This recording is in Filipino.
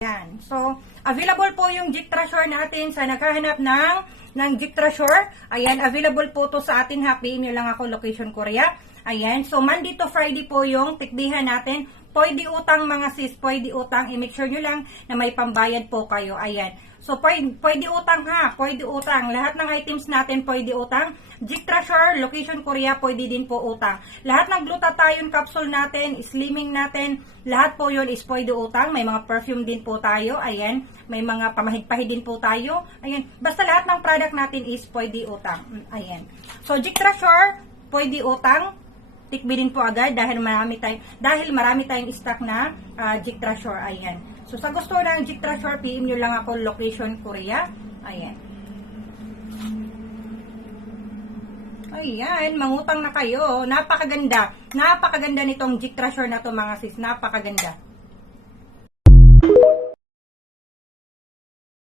Yan. So, available po yung Jik Treasure natin sa naghahanap ng Jik Treasure. Ayan, available po to sa atin ha. PM nyo lang ako, location Korea. Ayan. So, Monday to Friday po yung tikbihan natin. Pwede utang mga sis, pwede utang. I-make sure nyo lang na may pambayad po kayo. Ayan. So, pwede utang ha. Pwede utang. Lahat ng items natin pwede utang. Jik Treasure, location Korea, pwede din po utang. Lahat ng glutathione capsule natin, slimming natin, lahat po yun is pwede utang. May mga perfume din po tayo. Ayan. May mga pamahid-pahid din po tayo. Ayan. Basta lahat ng product natin is pwede utang. Ayan. So, Jik Treasure, pwede utang. Tikbilin po agad dahil marami tayong stock na Jik Treasure. Ayan. So, sa gusto ng Jik Treasure, PM nyo lang ako, location Korea. Ayan. Ayan, mangutang na kayo. Napakaganda. Napakaganda nitong Jik Treasure na to mga sis. Napakaganda.